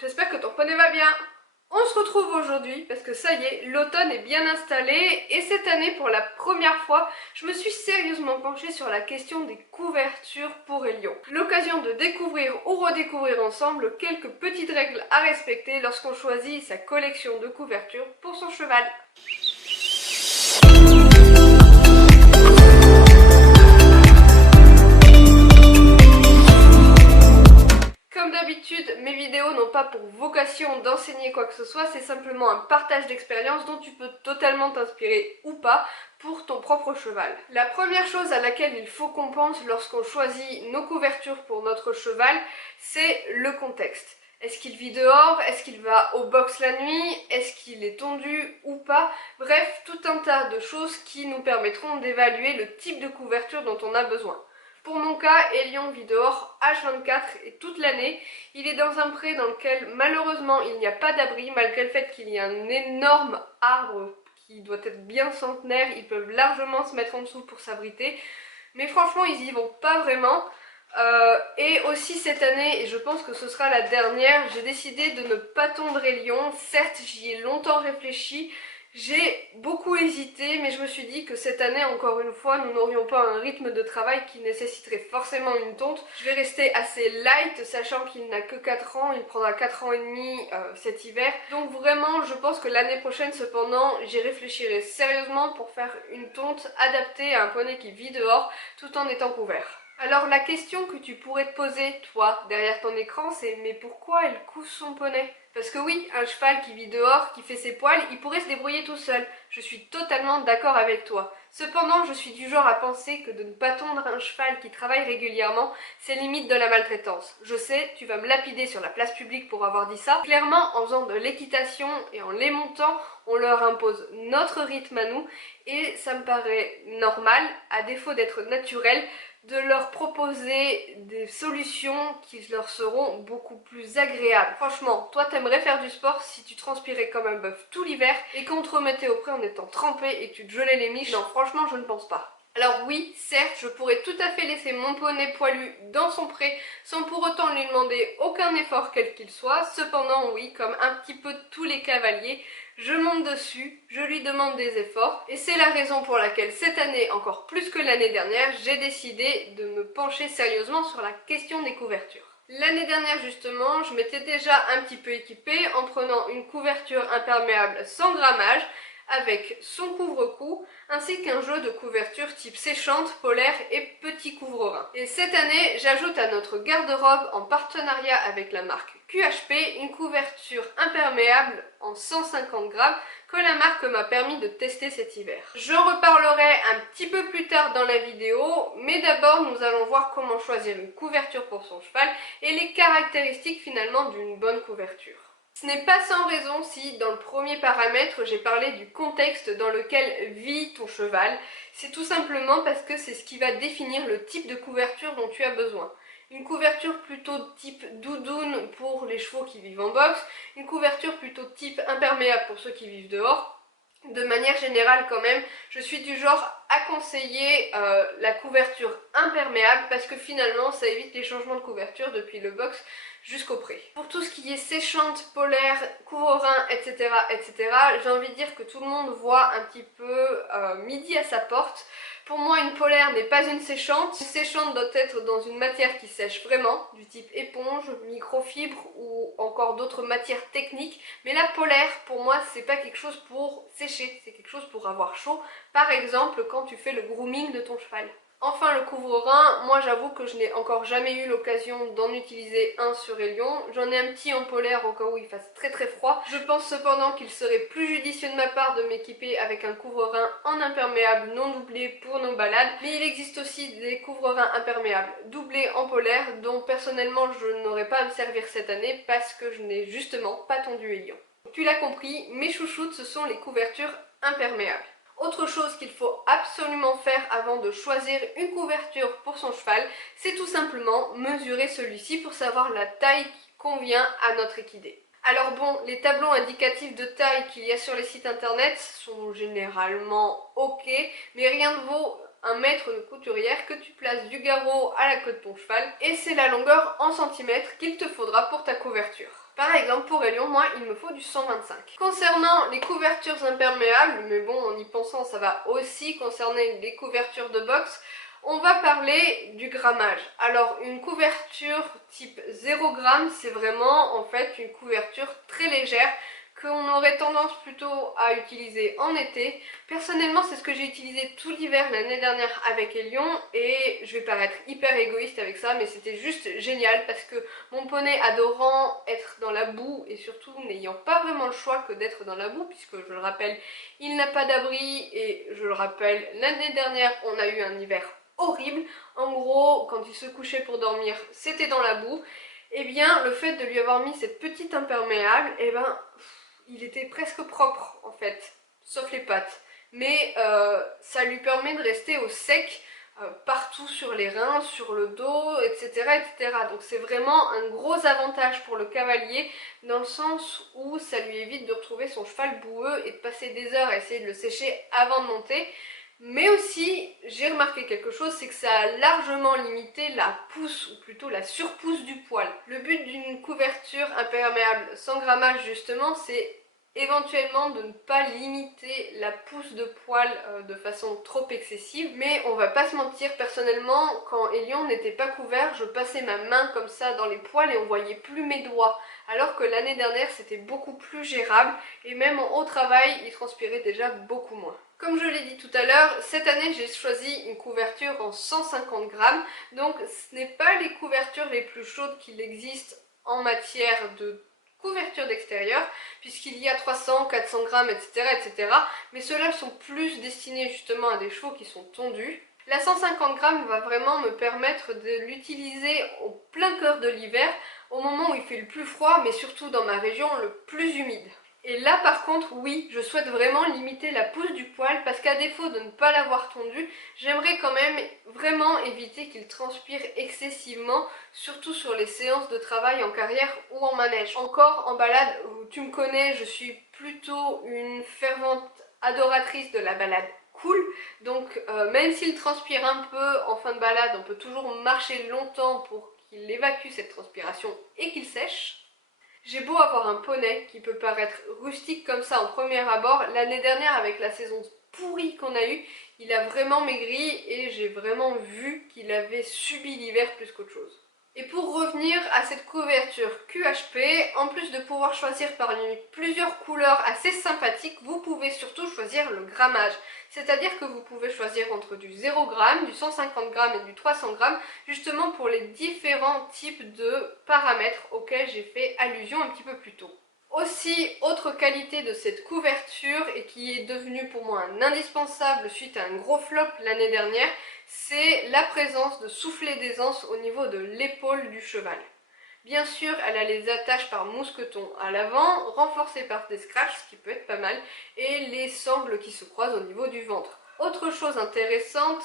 j'espère que ton poney va bien. On se retrouve aujourd'hui parce que ça y est, l'automne est bien installé et cette année, pour la première fois, je me suis sérieusement penchée sur la question des couvertures pour Hélion. L'occasion de découvrir ou redécouvrir ensemble quelques petites règles à respecter lorsqu'on choisit sa collection de couvertures pour son cheval. Comme d'habitude, mes vidéos n'ont pas pour vocation d'enseigner quoi que ce soit, c'est simplement un partage d'expérience dont tu peux totalement t'inspirer ou pas pour ton propre cheval. La première chose à laquelle il faut qu'on pense lorsqu'on choisit nos couvertures pour notre cheval, c'est le contexte. Est-ce qu'il vit dehors? Est-ce qu'il va au box la nuit? Est-ce qu'il est tondu ou pas? Bref, tout un tas de choses qui nous permettront d'évaluer le type de couverture dont on a besoin. Pour mon cas, Hélion vit dehors H24 et toute l'année. Il est dans un pré dans lequel malheureusement il n'y a pas d'abri, malgré le fait qu'il y a un énorme arbre qui doit être bien centenaire. Ils peuvent largement se mettre en dessous pour s'abriter. Mais franchement, ils y vont pas vraiment. Et aussi cette année, et je pense que ce sera la dernière, j'ai décidé de ne pas tondre Hélion. Certes, j'y ai longtemps réfléchi. J'ai beaucoup hésité, mais je me suis dit que cette année, encore une fois, nous n'aurions pas un rythme de travail qui nécessiterait forcément une tonte. Je vais rester assez light, sachant qu'il n'a que 4 ans, il prendra 4 ans et demi cet hiver. Donc vraiment, je pense que l'année prochaine, cependant, j'y réfléchirai sérieusement pour faire une tonte adaptée à un poney qui vit dehors, tout en étant couvert. Alors la question que tu pourrais te poser, toi, derrière ton écran, c'est mais pourquoi elle couve son poney? Parce que oui, un cheval qui vit dehors, qui fait ses poils, il pourrait se débrouiller tout seul. Je suis totalement d'accord avec toi. Cependant, je suis du genre à penser que de ne pas tondre un cheval qui travaille régulièrement, c'est limite de la maltraitance. Je sais, tu vas me lapider sur la place publique pour avoir dit ça. Clairement, en faisant de l'équitation et en les montant, on leur impose notre rythme à nous et ça me paraît normal, à défaut d'être naturel, de leur proposer des solutions qui leur seront beaucoup plus agréables. Franchement, toi t'aimerais faire du sport si tu transpirais comme un bœuf tout l'hiver et qu'on te remettait au pré en étant trempé et que tu te gelais les miches? Non, franchement, je ne pense pas. Alors oui, certes, je pourrais tout à fait laisser mon poney poilu dans son pré sans pour autant lui demander aucun effort quel qu'il soit. Cependant, oui, comme un petit peu tous les cavaliers, je monte dessus, je lui demande des efforts et c'est la raison pour laquelle cette année, encore plus que l'année dernière, j'ai décidé de me pencher sérieusement sur la question des couvertures. L'année dernière justement, je m'étais déjà un petit peu équipée en prenant une couverture imperméable sans grammage avec son couvre-cou ainsi qu'un jeu de couverture type séchante, polaire et petit couvre-rein. Et cette année, j'ajoute à notre garde-robe en partenariat avec la marque QHP une couverture imperméable en 150 grammes que la marque m'a permis de tester cet hiver. Je reparlerai un petit peu plus tard dans la vidéo, mais d'abord nous allons voir comment choisir une couverture pour son cheval et les caractéristiques finalement d'une bonne couverture. Ce n'est pas sans raison si, dans le premier paramètre, j'ai parlé du contexte dans lequel vit ton cheval. C'est tout simplement parce que c'est ce qui va définir le type de couverture dont tu as besoin. Une couverture plutôt type doudoune pour les chevaux qui vivent en box, une couverture plutôt type imperméable pour ceux qui vivent dehors. De manière générale quand même, je suis du genre à conseiller la couverture imperméable parce que finalement ça évite les changements de couverture depuis le box jusqu'au pré. Pour tout ce qui est séchante, polaire, couvre-rein, etc., j'ai envie de dire que tout le monde voit un petit peu midi à sa porte. Pour moi, une polaire n'est pas une séchante. Une séchante doit être dans une matière qui sèche vraiment, du type éponge, microfibre ou encore d'autres matières techniques. Mais la polaire, pour moi, c'est pas quelque chose pour sécher, c'est quelque chose pour avoir chaud. Par exemple, quand tu fais le grooming de ton cheval. Enfin, le couvre-rein, moi j'avoue que je n'ai encore jamais eu l'occasion d'en utiliser un sur Hélion. J'en ai un petit en polaire au cas où il fasse très très froid. Je pense cependant qu'il serait plus judicieux de ma part de m'équiper avec un couvre-rein en imperméable non doublé pour nos balades. Mais il existe aussi des couvre-reins imperméables doublés en polaire dont personnellement je n'aurais pas à me servir cette année parce que je n'ai justement pas tondu Hélion. Tu l'as compris, mes chouchoutes ce sont les couvertures imperméables. Autre chose qu'il faut absolument faire avant de choisir une couverture pour son cheval, c'est tout simplement mesurer celui-ci pour savoir la taille qui convient à notre équidé. Alors bon, les tableaux indicatifs de taille qu'il y a sur les sites internet sont généralement ok, mais rien ne vaut un mètre de couturière que tu places du garrot à la queue de ton cheval et c'est la longueur en centimètres qu'il te faudra pour ta couverture. Par exemple, pour Elion, moi, il me faut du 125. Concernant les couvertures imperméables, mais bon, en y pensant, ça va aussi concerner les couvertures de boxe, on va parler du grammage. Alors, une couverture type 0 g, c'est vraiment en fait une couverture très légère qu'on aurait tendance plutôt à utiliser en été. Personnellement, c'est ce que j'ai utilisé tout l'hiver l'année dernière avec Elion et je vais paraître hyper égoïste avec ça, mais c'était juste génial parce que mon poney adorant être dans la boue et surtout n'ayant pas vraiment le choix que d'être dans la boue puisque je le rappelle, il n'a pas d'abri et je le rappelle, l'année dernière on a eu un hiver horrible. En gros, quand il se couchait pour dormir, c'était dans la boue. Et bien, le fait de lui avoir mis cette petite imperméable, et ben il était presque propre en fait, sauf les pattes. Mais ça lui permet de rester au sec partout sur les reins, sur le dos, etc. etc. Donc c'est vraiment un gros avantage pour le cavalier dans le sens où ça lui évite de retrouver son cheval boueux et de passer des heures à essayer de le sécher avant de monter. Mais aussi, j'ai remarqué quelque chose, c'est que ça a largement limité la pousse, ou plutôt la surpousse du poil. Le but d'une couverture imperméable sans grammage justement, c'est éventuellement de ne pas limiter la pousse de poil de façon trop excessive, mais on va pas se mentir, personnellement quand Elion n'était pas couvert, je passais ma main comme ça dans les poils et on voyait plus mes doigts, alors que l'année dernière c'était beaucoup plus gérable et même au travail il transpirait déjà beaucoup moins. Comme je l'ai dit tout à l'heure, cette année j'ai choisi une couverture en 150 grammes, donc ce n'est pas les couvertures les plus chaudes qu'il existe en matière de couverture d'extérieur, puisqu'il y a 300, 400 grammes, etc., etc. Mais ceux-là sont plus destinés justement à des chevaux qui sont tondus. La 150 grammes va vraiment me permettre de l'utiliser au plein cœur de l'hiver, au moment où il fait le plus froid, mais surtout dans ma région le plus humide. Et là par contre, oui, je souhaite vraiment limiter la pousse du poil parce qu'à défaut de ne pas l'avoir tondu, j'aimerais quand même vraiment éviter qu'il transpire excessivement, surtout sur les séances de travail en carrière ou en manège. Encore en balade, tu me connais, je suis plutôt une fervente adoratrice de la balade cool, donc même s'il transpire un peu en fin de balade, on peut toujours marcher longtemps pour qu'il évacue cette transpiration et qu'il sèche. J'ai beau avoir un poney qui peut paraître rustique comme ça en premier abord, l'année dernière avec la saison pourrie qu'on a eue, il a vraiment maigri et j'ai vraiment vu qu'il avait subi l'hiver plus qu'autre chose. Et pour revenir à cette couverture QHP, en plus de pouvoir choisir parmi plusieurs couleurs assez sympathiques, vous pouvez surtout choisir le grammage. C'est-à-dire que vous pouvez choisir entre du 0 g, du 150 g et du 300 g, justement pour les différents types de paramètres auxquels j'ai fait allusion un petit peu plus tôt. Aussi, autre qualité de cette couverture et qui est devenue pour moi un indispensable suite à un gros flop l'année dernière, c'est la présence de soufflets d'aisance au niveau de l'épaule du cheval. Bien sûr, elle a les attaches par mousqueton à l'avant, renforcées par des scratchs, ce qui peut être pas mal, et les sangles qui se croisent au niveau du ventre. Autre chose intéressante,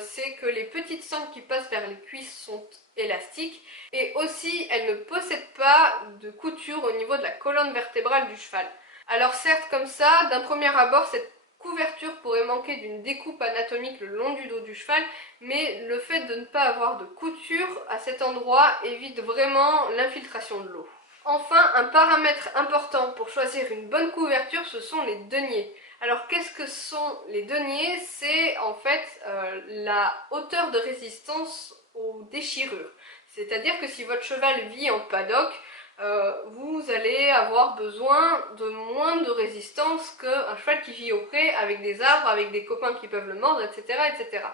c'est que les petites sangles qui passent vers les cuisses sont élastiques et aussi elle ne possède pas de couture au niveau de la colonne vertébrale du cheval. Alors certes comme ça, d'un premier abord, cette couverture pourrait manquer d'une découpe anatomique le long du dos du cheval, mais le fait de ne pas avoir de couture à cet endroit évite vraiment l'infiltration de l'eau. Enfin, un paramètre important pour choisir une bonne couverture, ce sont les deniers. Alors qu'est-ce que sont les deniers? C'est en fait la hauteur de résistance aux déchirures. C'est-à-dire que si votre cheval vit en paddock, vous allez avoir besoin de moins de résistance qu'un cheval qui vit au pré avec des arbres, avec des copains qui peuvent le mordre, etc. etc.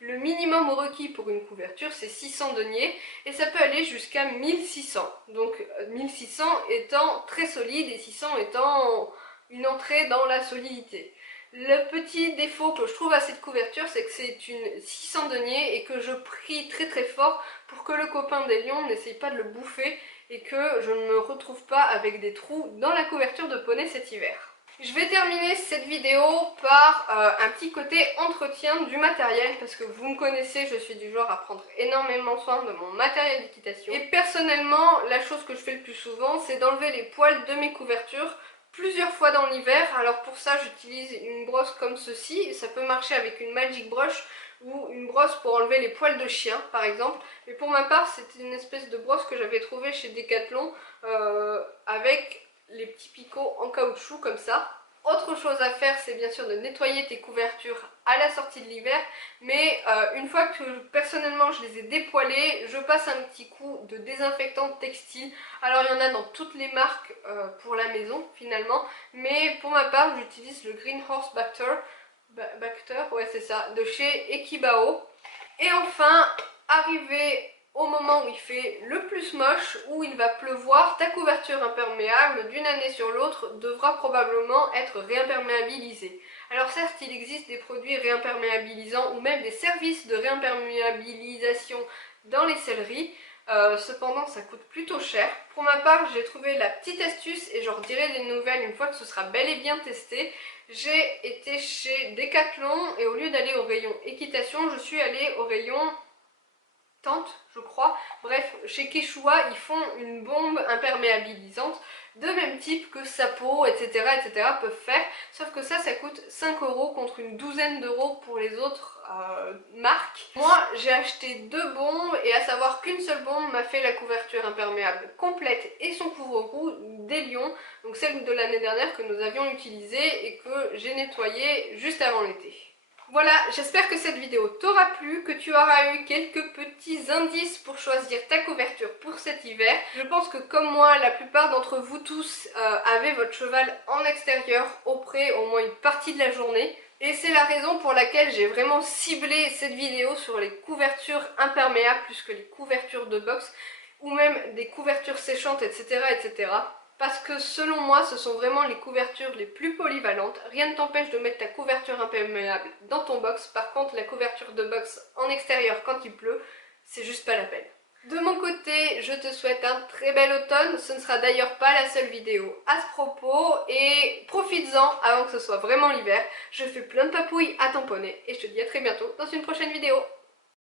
Le minimum requis pour une couverture, c'est 600 deniers et ça peut aller jusqu'à 1600. Donc 1600 étant très solide et 600 étant une entrée dans la solidité. Le petit défaut que je trouve à cette couverture, c'est que c'est une 600 deniers et que je prie très très fort pour que le copain des lions n'essaye pas de le bouffer et que je ne me retrouve pas avec des trous dans la couverture de poney cet hiver. Je vais terminer cette vidéo par un petit côté entretien du matériel parce que vous me connaissez, je suis du genre à prendre énormément soin de mon matériel d'équitation. Et personnellement, la chose que je fais le plus souvent, c'est d'enlever les poils de mes couvertures plusieurs fois dans l'hiver. Alors pour ça j'utilise une brosse comme ceci, ça peut marcher avec une Magic Brush ou une brosse pour enlever les poils de chien par exemple, mais pour ma part c'était une espèce de brosse que j'avais trouvée chez Decathlon avec les petits picots en caoutchouc comme ça. Autre chose à faire, c'est bien sûr de nettoyer tes couvertures à la sortie de l'hiver, mais une fois que personnellement je les ai dépoilées, je passe un petit coup de désinfectant textile. Alors il y en a dans toutes les marques pour la maison finalement, mais pour ma part j'utilise le Green Horse Bacter, ouais c'est ça, de chez Ekibao. Et enfin, arrivé au moment où il fait le plus moche, où il va pleuvoir, ta couverture imperméable d'une année sur l'autre devra probablement être réimperméabilisée. Alors certes, il existe des produits réimperméabilisants ou même des services de réimperméabilisation dans les selleries, cependant ça coûte plutôt cher. Pour ma part, j'ai trouvé la petite astuce et j'en redirai des nouvelles une fois que ce sera bel et bien testé. J'ai été chez Decathlon et au lieu d'aller au rayon équitation, je suis allée au rayon tente, je crois. Bref, chez Quechua, ils font une bombe imperméabilisante de même type que Sapo, etc., etc. peuvent faire, sauf que ça coûte 5 € contre une douzaine d'euros pour les autres marques. Moi, j'ai acheté 2 bombes et à savoir qu'une seule bombe m'a fait la couverture imperméable complète et son couvre-cou d'Elion, donc celle de l'année dernière que nous avions utilisée et que j'ai nettoyée juste avant l'été. Voilà, j'espère que cette vidéo t'aura plu, que tu auras eu quelques petits indices pour choisir ta couverture pour cet hiver. Je pense que comme moi, la plupart d'entre vous tous avez votre cheval en extérieur au pré au moins une partie de la journée. Et c'est la raison pour laquelle j'ai vraiment ciblé cette vidéo sur les couvertures imperméables plus que les couvertures de box ou même des couvertures séchantes, etc., etc. Parce que selon moi, ce sont vraiment les couvertures les plus polyvalentes. Rien ne t'empêche de mettre ta couverture imperméable dans ton box. Par contre, la couverture de box en extérieur quand il pleut, c'est juste pas la peine. De mon côté, je te souhaite un très bel automne. Ce ne sera d'ailleurs pas la seule vidéo à ce propos. Et profites-en avant que ce soit vraiment l'hiver. Je fais plein de papouilles à tamponner. Et je te dis à très bientôt dans une prochaine vidéo.